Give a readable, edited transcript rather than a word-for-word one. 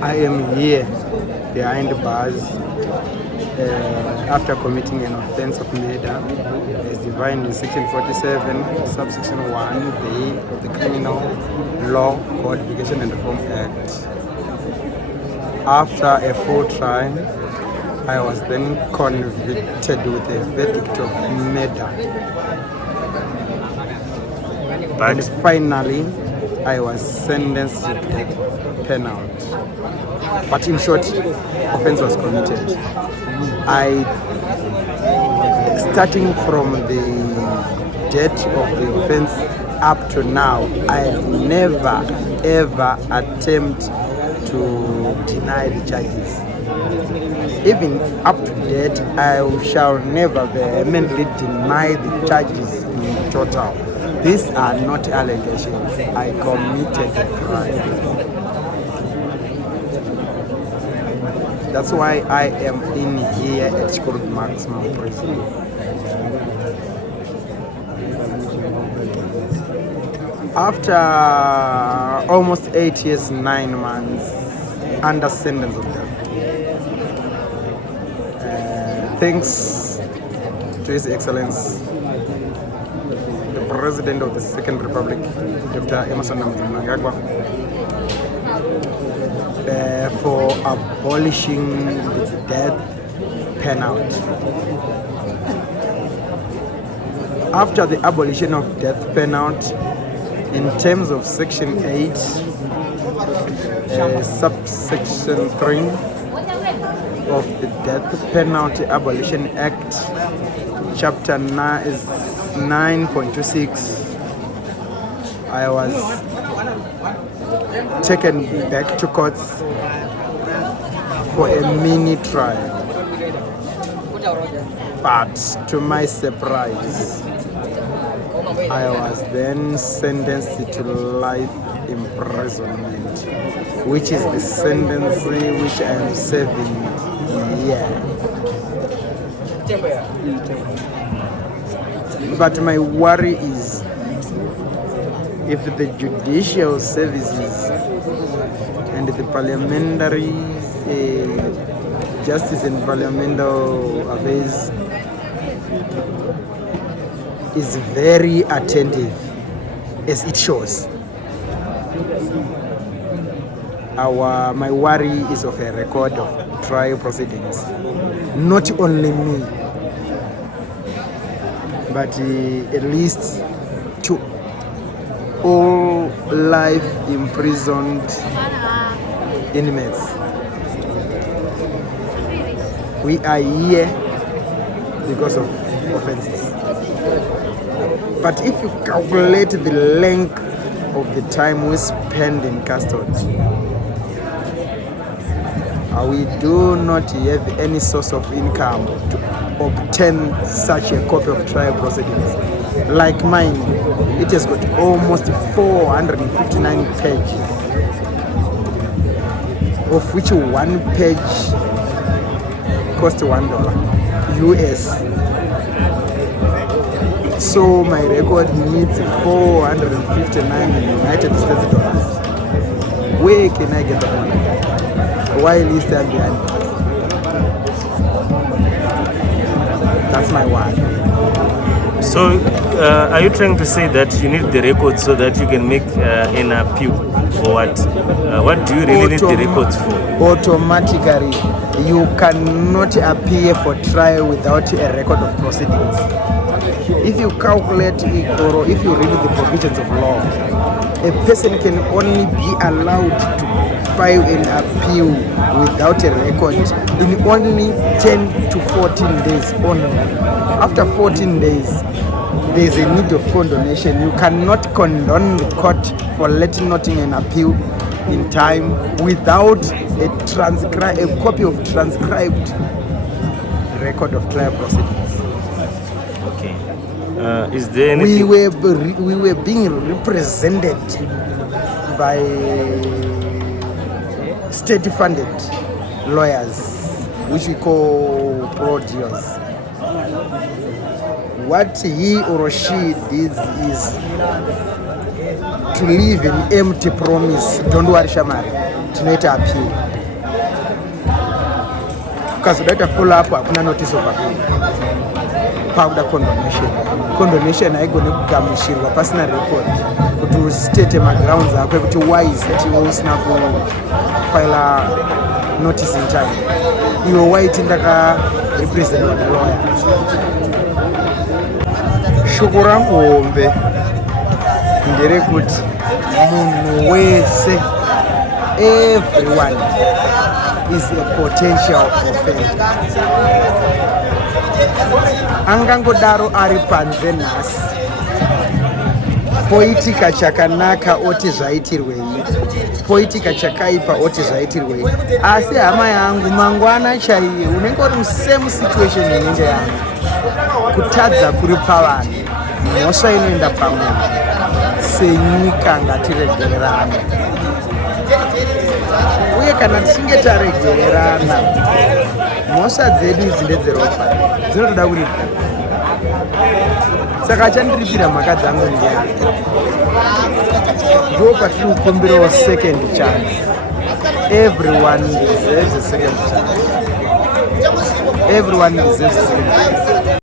I am here behind bars after committing an offense of murder as defined in Section 47, subsection 1B of the Criminal Law Codification and Reform Act. After a full trial, I was then convicted with a verdict of murder. And finally, I was sentenced to death penalty. But in short, offense was committed. Starting from the date of the offense up to now, I never ever attempt to deny the charges. Even up to date, I shall never vehemently deny the charges in total. These are not allegations. I committed a crime. That's why I am in here at Chikurubi maximum prison. After almost 8 years, 9 months under sentence of death, thanks to His Excellency, the President of the Second Republic, Dr. Emerson Mnangagwa, for abolishing the death penalty. After the abolition of death penalty, in terms of Section 8, subsection 3 of the Death Penalty Abolition Act, Chapter 9 is 9.26, I was taken back to courts for a mini trial. But to my surprise, I was then sentenced to life imprisonment, which is the sentence which I am serving here. But my worry is, if the judicial services and the parliamentary justice and parliamentary affairs is very attentive, as it shows. My worry is of a record of trial proceedings. Not only me, but at least to all life imprisoned inmates. We are here because of offenses. But if you calculate the length of the time we spend in custody, we do not have any source of income to obtain such a copy of trial proceedings. Like mine, it has got almost 459 pages, of which one page costs $1 US. So my record needs 459 United States dollars. Where can I get the money? Why is that behind? That's my word. So, are you trying to say that you need the records so that you can make an appeal, or what? What do you really need the records for? Automatically, you cannot appear for trial without a record of proceedings. If you calculate it, or if you read the provisions of law, a person can only be allowed to file an appeal without a record in only 10 to 14 days only. After 14 days, there is a need of condonation. You cannot condone the court for letting not in an appeal in time without a copy of transcribed record of trial proceedings. Okay. Is there anything? We were being represented by state-funded lawyers, which we call pro-deals. What he or she did is to leave an empty promise. Don't worry, Shamari. tinoita appeal. Ukazoda kuita follow up hakuna notice of appeal, pakuda condonation haigoni kugamuchirwa pasina record kuti ustate magrounds ako ekuti why isati usina kufaila notice in time. Iwe waiti ndakarepresentwa nelawyer. Shoko rangu hombe nderekuti munhu wese, everyone is a potential offender. Angangodaro ari panze nhasi, poitika chakanaka oti zvaitirwei, poitika chakaipa oti zvaitirwei. Asi hama yangu, mangwana chaiye unenge uri musame situation inenge yangu. Kutadza kuri pavanhu, mhosva inoenda pamunhu. Senyika ngatiregererane, uye kana tichinge taregererana, mhosva dzedu idzi ndedzeropa dzinotoda kuripwa. Saka chandiripira mhaka dzangu ndiyani, ndo patiri kukumbirawo second chance. Everyone deserves a second chance. Everyone deserves a second chance.